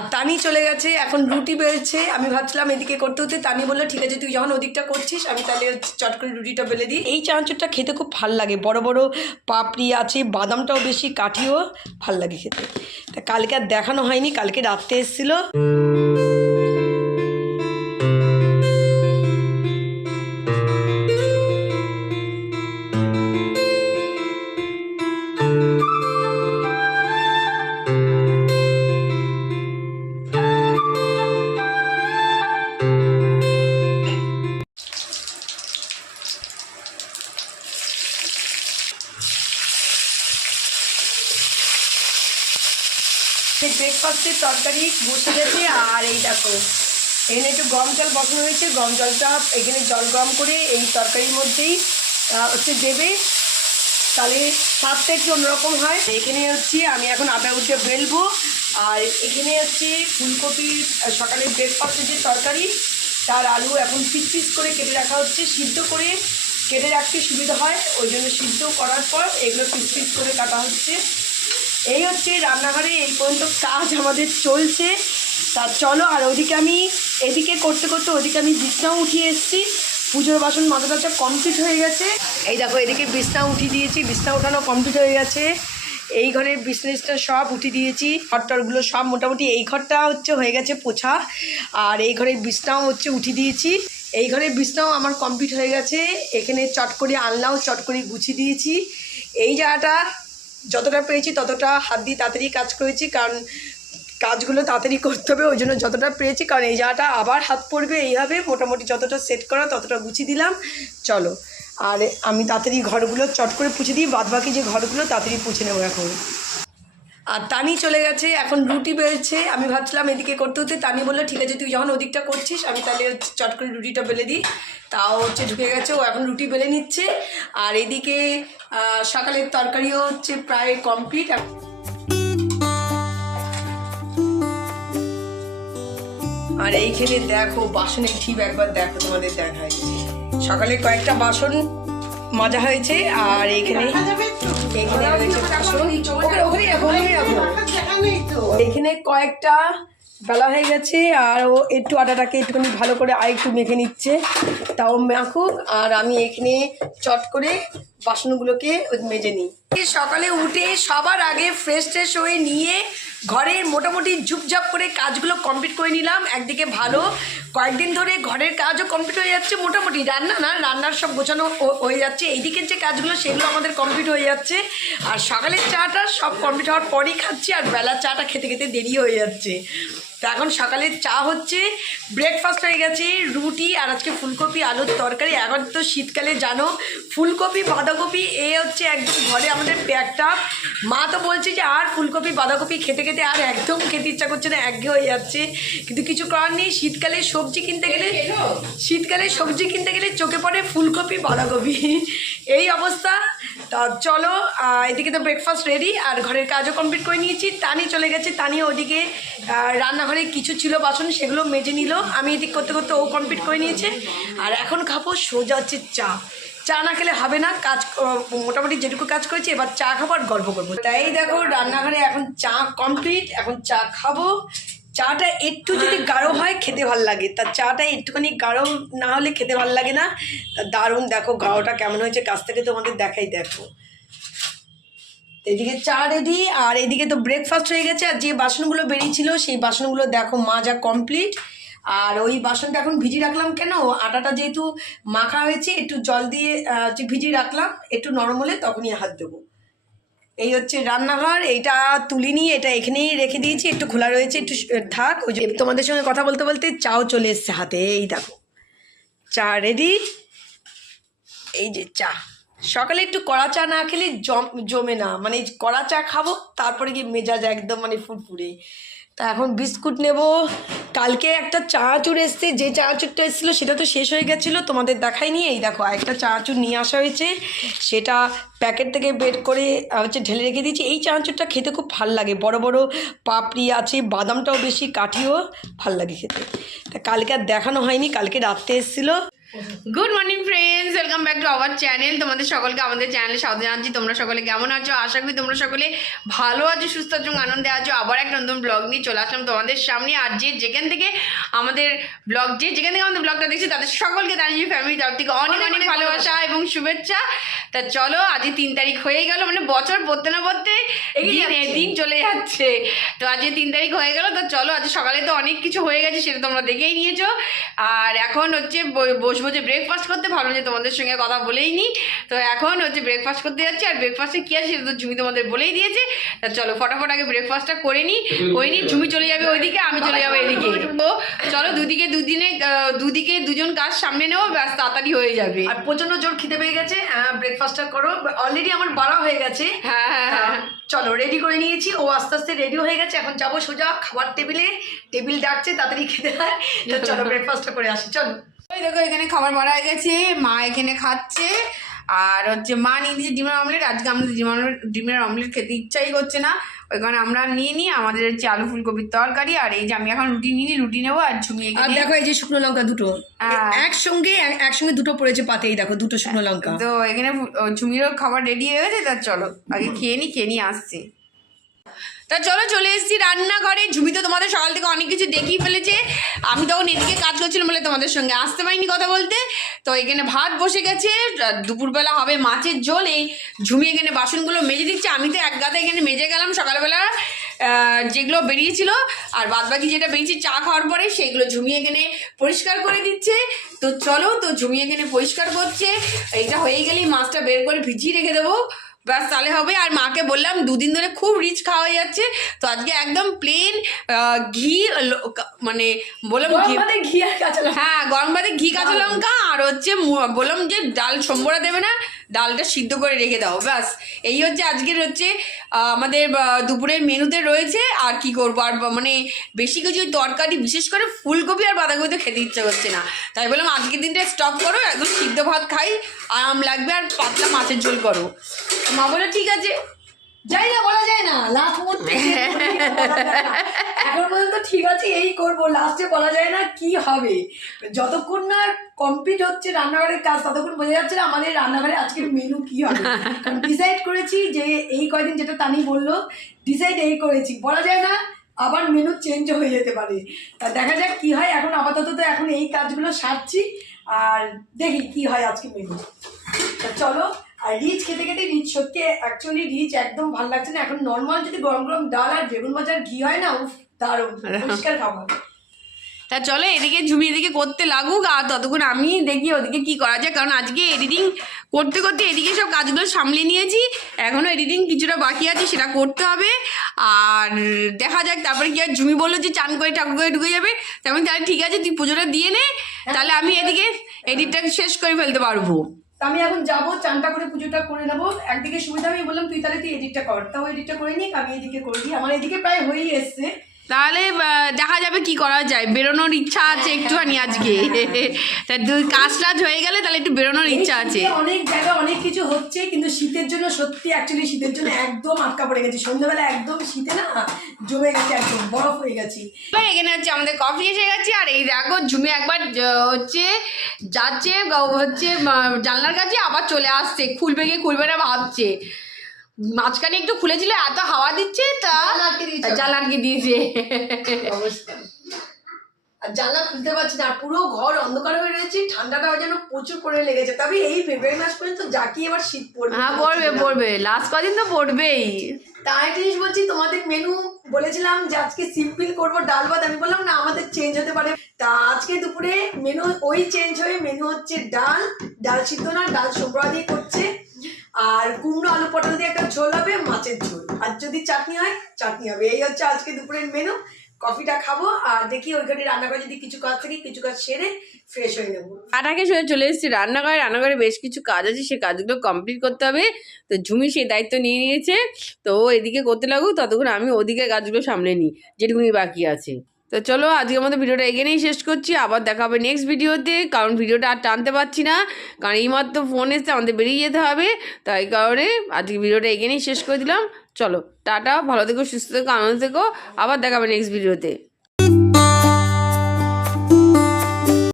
আর তানি চলে গেছে, এখন রুটি বেলছে। আমি ভাবছিলাম এদিকে করতে হতে, তানি বললো ঠিক আছে তুই যখন ওদিকটা করছিস আমি তাহলে চট করে রুটিটা বেলে দিই। এই চানাচুরটা খেতে খুব ভাল লাগে, বড় বড় পাপড়ি আছে, বাদামটাও বেশি, কাঠিও ভাল লাগে খেতে। তা কালকে আর দেখানো হয়নি, কালকে রাত্রে এসেছিলো। ব্রেকফাস্টের তরকারি বসে গেছে। আর এই দেখো এখানে একটু গরম জল বসানো হয়েছে, গরম জলটা এখানে জল গরম করে এই তরকারির মধ্যেই দেবে, তাহলে স্বাদটা একটু অন্যরকম হয়। এখানে আমি এখন আটা উঠে বেলবো। আর এখানে ফুলকপির সকালের ব্রেকফাস্টের যে তরকারি, তার আলু এখন পিস পিস করে কেটে রাখা হচ্ছে, সিদ্ধ করে কেটে রাখতে সুবিধা হয়, ওই জন্য সিদ্ধ করার পর এগুলো পিস পিস করে কাটা হচ্ছে। এই রান্নাঘরে এই পর্যন্ত কাজ আমাদের চলছে। তা চলো, আর ওদিকে আমি এদিকে করতে করতে ওদিকে আমি বিছনাও উঠিয়ে এসেছি। পুজোর বাসন মাজা টাজা কমপ্লিট হয়ে গেছে। এই দেখো এদিকে বিছনা উঠিয়ে দিয়েছি, বিছনা ওঠানো কমপ্লিট হয়ে গেছে। এই ঘরের বিছনাটা সব উঠিয়ে দিয়েছি, ঘরটরগুলো সব মোটামুটি। এই ঘরটা হয়ে গেছে পোছা, আর এই ঘরের বিছনাও উঠিয়ে দিয়েছি। এই ঘরের বিছনাও আমার কমপ্লিট হয়ে গেছে। এখানে চট করে আলনাও চট করে গুছিয়ে দিয়েছি। এই জায়গাটা যতটা পেরেছি ততটা হাত দিয়ে তাড়াতাড়ি কাজ করেছি, কারণ কাজগুলো তাড়াতাড়ি করতে হবে, ওই জন্য যতটা পেরেছি। কারণ এই জায়গাটা আবার হাত পড়বে, এইভাবে মোটামুটি যতটা সেট করা ততটা গুছিয়ে দিলাম। চলো, আর আমি তাড়াতাড়ি ঘরগুলো চট করে পুছে দিই, বাদবাকি যে ঘরগুলো তাড়াতাড়ি পুছে নেবো এখন। আর তানি চলে গেছে, এখন রুটি বেলছে। আমি ভাবছিলাম এদিকে করতে হতে, তানি বললো ঠিক আছে তুই যখন ওদিকটা করছিস আমি তাহলে চট করে রুটিটা বেলে দিই। তাও ঢুকে গেছে, ও এখন রুটি বেলে নিচ্ছে। আর এদিকে সকালের তরকারিও প্রায় কমপ্লিট। আর এইখানে দেখো বাসনের ঠিক একবার দেখো, তোমাদের দেখায় সকালে কয়েকটা বাসন মাজা হয়েছে। আর এখানে এখানে কয়েকটা বেলা হয়ে গেছে। আর ও একটু আটাটাকে একটুখানি ভালো করে একটু মেখে নিচ্ছে, তাও মাখুক। আর আমি এখানে চট করে বাসনগুলোকে মেজে নিই। সকালে উঠে সবার আগে ফ্রেশ ট্রেশ হয়ে নিয়ে ঘরের মোটামুটি ঝুপঝাপ করে কাজগুলো কমপ্লিট করে নিলাম। একদিকে ভালো, কয়েকদিন ধরে ঘরের কাজও কমপ্লিট হয়ে যাচ্ছে, মোটামুটি রান্নার সব গোছানো হয়ে যাচ্ছে। এইদিকের যে কাজগুলো সেগুলো আমাদের কমপ্লিট হয়ে যাচ্ছে। আর সকালের চাটা সব কমপ্লিট হওয়ার পরই খাচ্ছি, আর বেলার চাটা খেতে খেতে দেরি হয়ে যাচ্ছে। তো এখন সকালের চা ব্রেকফাস্ট হয়ে গেছে রুটি আর আজকে ফুলকপি আলুর তরকারি। এখন তো শীতকালে জানো ফুলকপি বাঁধাকপি একদম ঘরে আমাদের প্যাকটা। মা তো বলছে যে আর ফুলকপি বাঁধাকপি খেতে খেতে আর একদম খেতে ইচ্ছা করছে না, একঘেয়ে হয়ে যাচ্ছে। কিন্তু কিছু করার নেই, শীতকালে সবজি কিনতে গেলে চোখে পড়ে ফুলকপি বাঁধাকপি, এই অবস্থা। তা চলো, এদিকে তো ব্রেকফাস্ট রেডি আর ঘরের কাজও কমপ্লিট করে নিয়েছি। তানি চলে গেছে, তানিও ওদিকে রান্নাঘরে কিছু ছিল বাসন সেগুলো মেজে নিল। আমি এদিক করতে করতে ও কমপ্লিট করে নিয়েছে। আর এখন খাবো সোজা চা না খেলে হবে না। কাজ মোটামুটি যেটুকু কাজ করেছি, এবার চা খাবো আর গল্প করবো। তাই দেখো রান্নাঘরে এখন চা কমপ্লিট, এখন চা খাবো। চাটা একটু যদি গাঢ় হয় খেতে ভালো লাগে, তা চাটা একটুখানি গাঢ় না হলে খেতে ভালো লাগে না। তা দারুণ, দেখো গাঢ়টা কেমন হয়েছে কাছ থেকে তোমাদের দেখাই। দেখো এদিকে চা রেডি, আর এদিকে তো ব্রেকফাস্ট হয়ে গেছে। আর যে বাসনগুলো বেরিয়েছিল সেই বাসনগুলো দেখো মাজা কমপ্লিট। আর ওই বাসনটা এখন ভিজিয়ে রাখলাম, কেন আটাটা যেহেতু মাখা হয়েছে একটু জল দিয়ে ভিজিয়ে রাখলাম, একটু নরম হলে তখনই হাত দেবো। এই রান্নাঘর, এইটা তুলিনি, এটা এখানেই রেখে দিয়েছি, একটু খোলা রয়েছে, একটু থাক। ওই যে তোমাদের সঙ্গে কথা বলতে বলতে চাও চলে এসছে হাতে। এই দেখো চা রেডি। এই যে চা, সকালে একটু কড়া চা না খেলে জমে না, মানে কড়া চা খাবো তারপরে গিয়ে মেজাজ একদম ফুরফুরে। তা এখন বিস্কুট নেব। কালকে একটা চানাচুর এসছে, যে চানাচুরটা এসেছিলো সেটা তো শেষ হয়ে গেছিলো, তোমাদের দেখাইনি। এই দেখো আরেকটা চানাচুর নিয়ে আসা হয়েছে, সেটা প্যাকেট থেকে বের করে ঢেলে রেখে দিয়েছি। এই চানাচুরটা খেতে খুব ভাল লাগে, বড় বড় পাপড়ি আছে, বাদামটাও বেশি, কাঠিও ভাল লাগে খেতে। তা কালকে আর দেখানো হয়নি, কালকে রাত্রে এসেছিলো। Good morning friends, welcome back to our channel. তোমাদের সকলকে আমাদের চ্যানেলে স্বাগত জানাচ্ছি। তোমরা সকলে কেমন আছো? আশা করি তোমরা সকলে ভালো আছো, সুস্থ আছো, আনন্দে আছো। আবার একটা নতুন ব্লগ নিয়ে চলে আসলাম তোমাদের সামনে। আর যেখান থেকে আমাদের ব্লগটা দেখছি তাদের সকলকে জানিয়ে ফ্যামিলি তরফ থেকে অনেক অনেক ভালোবাসা এবং শুভেচ্ছা। তা চলো, আজকে 3 তারিখ হয়ে গেল, মানে বছর পড়তে না পড়তে দিন চলে যাচ্ছে। তো আজকে 3 তারিখ হয়ে গেল। তো চলো, আজ সকালে তো অনেক কিছু হয়ে গেছে, সেটা তোমরা দেখেই নিয়েছো। আর এখন হচ্ছে বসবো যে ব্রেকফাস্ট করতে, ভাবলাম যে তোমাদের সঙ্গে কথা বলেই নি। তো এখন হচ্ছে ব্রেকফাস্ট করতে যাচ্ছি। আর ব্রেকফাস্টে কী আছে সেটা তো ঝুমি তোমাদের বলেই দিয়েছে। তা চলো ফটাফট আগে ব্রেকফাস্টটা করে নিই। ঝুমি চলে যাবে ওইদিকে, আমি চলে যাবো এদিকে। তো চলো দুদিকে দুজন কাজ সামনে নেবো, ব্যাস তাড়াতাড়ি হয়ে যাবে। আর প্রচন্ড জোর খিদে পেয়ে গেছে, ব্রেকফাস্টটা করো। অলরেডি আমার বাড়া হয়ে গেছে। হ্যাঁ, চলো রেডি করে নিয়েছি, ও আস্তে আস্তে রেডি হয়ে গেছে। এখন যাবো সোজা খাবার টেবিল ডাকছে, তাড়াতাড়ি খেতে হয়। তো চলো ব্রেকফাস্টটা করে আসি, চলো। ওই দেখো এখানে খাবার বাড়া হয়ে গেছে, মা এখানে খাচ্ছে। আর হচ্ছে মা নিয়ে দিয়েছে ডিমের অমলেট। আজকে আমাদের ডিমের অমলেট খেতে ইচ্ছাই করছে না, ওই কারণে আমরা নিয়ে নিই। আমাদের হচ্ছে আলু ফুলকপির তরকারি। আর এই যে আমি এখন রুটি নিয়ে রুটি নেবো। আর ঝুমিয়ে আর দেখো এই যে শুকনো লঙ্কা দুটো একসঙ্গে দুটো পড়েছে পাতে, এই দেখো দুটো শুকনো লঙ্কা। তো এখানে ঝুমিরও খাবার রেডি হয়ে গেছে। তা চলো আগে খেয়ে নিয়ে আসছি। তা চলো চলে এসেছি রান্নাঘরে। ঝুমি তো তোমাদের সকাল থেকে অনেক কিছু দেখিয়ে ফেলেছে। আমি তখন এদিকে কাজ করছিলাম বলে তোমাদের সঙ্গে আসতে পারিনি কথা বলতে। তো এখানে ভাত বসে গেছে, দুপুরবেলা হবে মাছের ঝোল। এই ঝুমি এখানে বাসনগুলো মেজে দিচ্ছে। আমি তো এক গাদা এখানে মেজে গেলাম সকালবেলা, যেগুলো বেরিয়েছিল। আর বাদবাকি যেটা বেরিয়েছে চা খাওয়ার পরে, সেইগুলো ঝুমি এখানে পরিষ্কার করে দিচ্ছে। তো চলো, তো ঝুমি এখানে পরিষ্কার করছে। এইটা হয়ে গেলেই মাছটা বের করে ভিজিয়ে রেখে দেবো, ব্যাস তাহলে হবে। আর মাকে বললাম 2 দিন ধরে খুব রিচ খাওয়া যাচ্ছে, তো আজকে একদম প্লেন ঘি, মানে বললাম ঘি আর কাঁচা লঙ্কা। হ্যাঁ, গরম ভাতে ঘি কাঁচা লঙ্কা। আর হচ্ছে বললাম যে ডাল সম্বরা দেবে না, ডালটা সিদ্ধ করে রেখে দাও, ব্যাস। এই হচ্ছে আজকের হচ্ছে আমাদের দুপুরের মেনুতে রয়েছে। আর কি করবো, আর মানে বেশি কিছু তরকারি, বিশেষ করে ফুলকপি আর বাঁধাকপি তো খেতে ইচ্ছা করছে না। তাই বললাম আজকের দিনটা স্টপ করো, একদম সিদ্ধ ভাত খাই, আরাম লাগবে। আর পাতলা মাছের ঝোল করো। মা বলে ঠিক আছে। যাই না, বলা যায় না, লাস্ট মুহূর্তে এখন পর্যন্ত ঠিক আছে এই করবো, লাস্টে বলা যায় না কি হবে। যতক্ষণ না কমপ্লিট হচ্ছে রান্নাঘরের কাজ, ততক্ষণ বোঝা যাচ্ছে না আমাদের রান্নাঘরে আজকের মেনু কি হবে। ডিসাইড করেছি যে এই কয়দিন, যেটা তানি বললো, ডিসাইড এই করেছি, বলা যায় না আবার মেনু চেঞ্জ হয়ে যেতে পারে। তা দেখা যাক কি হয়। এখন আপাতত তো এখন এই কাজগুলো সারছি, আর দেখি কি হয় আজকে মেনু। তা চলো। আর রিচ খেতে খেতে রিচ সত্যি অ্যাকচুয়ালি রিচ একদম ভালো লাগছে না। এখন নর্মাল যদি গরম গরম ডাল আর বেগুন ভাজার ঘি হয় না, উফ দারুণ পরিষ্কার খাবার। তা চলো এদিকে ঝুমি এদিকে করতে লাগুক, আর ততক্ষণ আমি দেখি ওদিকে কি করা যায়। কারণ আজকে এডিটিং করতে করতে এদিকে সব কাজগুলো সামলে নিয়েছি, এখনও এডিটিং কিছুটা বাকি আছে, সেটা করতে হবে। আর দেখা যাক তারপরে কি আর। ঝুমি বললো যে চান করে ঠাকুর করে ঢুকে যাবে, তেমন তাহলে ঠিক আছে তুই পুজোটা দিয়ে নে, তাহলে আমি এদিকে এডিটটা শেষ করে ফেলতে পারবো। আমি এখন যাবো, চানটা করে পুজোটা করে নেবো। একদিকে সুবিধা, আমি বললাম তুই তাহলে তুই এডিটটা কর, তাও এডিটটা করে নিই, আমি এদিকে করে দিই। আমার এদিকে প্রায় হয়েই এসছে। তাহলে দেখা যাবে কি করা যায়। বেরোনোর ইচ্ছা আছে একটুখানি আজকে। তা কাজ টাজ হয়ে গেলে তাহলে একটু বেরোনোর ইচ্ছা আছে। অনেক জায়গায় অনেক কিছু হচ্ছে, কিন্তু শীতের জন্য সত্যি অ্যাকচুয়ালি শীতের জন্য একদম আটকা পড়ে গেছি। সন্ধ্যাবেলা একদম শীতে না জমে গেছে, একদম বরফ হয়ে গেছি। এখানে হচ্ছে আমাদের কফি এসে গেছে। আর এই দেখো ঝুমি একবার হচ্ছে যাচ্ছে হচ্ছে জানলার কাছে, আবার চলে আসছে, খুলবে না ভাবছে। মাঝখানে একটু খুলেছিল, এত হাওয়া দিচ্ছে, তা জানলা আটকে দিয়েছে অবস্থা। আর জানলা খুলতে পারছি না, পুরো ঘর অন্ধকার হয়ে রয়েছে। ঠান্ডাটাও যেন প্রচুর করে লেগেছে। তবে এই ফেব্রুয়ারি মাস পর্যন্ত যাকে এবার শীত পড়বে। হ্যাঁ পড়বে, লাস্ট কদিন তো পড়বেই। তা একটা জিনিস বলছি, তোমাদের মেনু বলেছিলাম যে আজকে সিম্পল করবো ডাল ভাত, আমি বললাম না আমাদের চেঞ্জ হতে পারে। তা আজকে দুপুরে মেনু ওই চেঞ্জ হয়ে মেনু হচ্ছে ডাল সিদ্ধ না, ডাল সম্বরা দিয়ে করছে। আর কুমড়ো আলু পটল দিয়ে একটা ঝোল হবে, মাছের ঝোল। আর যদি চাটনি হয় চাটনি হবে। এই হচ্ছে আজকে দুপুরের মেনু। কফিটা খাবো, আর দেখি ওইখানে রান্নাঘরে যদি কিছু কাজ থাকে, কিছু কাজ সেরে ফ্রেশ হয়ে নেবো। আটাকে চলে এসেছি রান্নাঘরে বেশ কিছু কাজ আছে, সেই কাজগুলো কমপ্লিট করতে হবে। তো ঝুমি সেই দায়িত্ব নিয়ে নিয়েছে, তো ও এদিকে করতে লাগুক, ততক্ষণ আমি ওদিকে কাজগুলো সামলে নিই যেটুকুনি বাকি আছে। তো চলো আজকে আমাদের ভিডিওটা এখানেই শেষ করছি, আবার দেখা হবে নেক্সট ভিডিওতে। কারণ ভিডিওটা আর টানতে পারছি না, কারণ এইমাত্র ফোন এসছে, আমাদের বেরিয়ে যেতে হবে। তাই কারণে আজকে ভিডিওটা এখানেই শেষ করে দিলাম। চলো টাটা, ভালো থেকো, সুস্থ থেকো, আনন্দ থেকো, আবার দেখা হবে নেক্সট ভিডিওতে।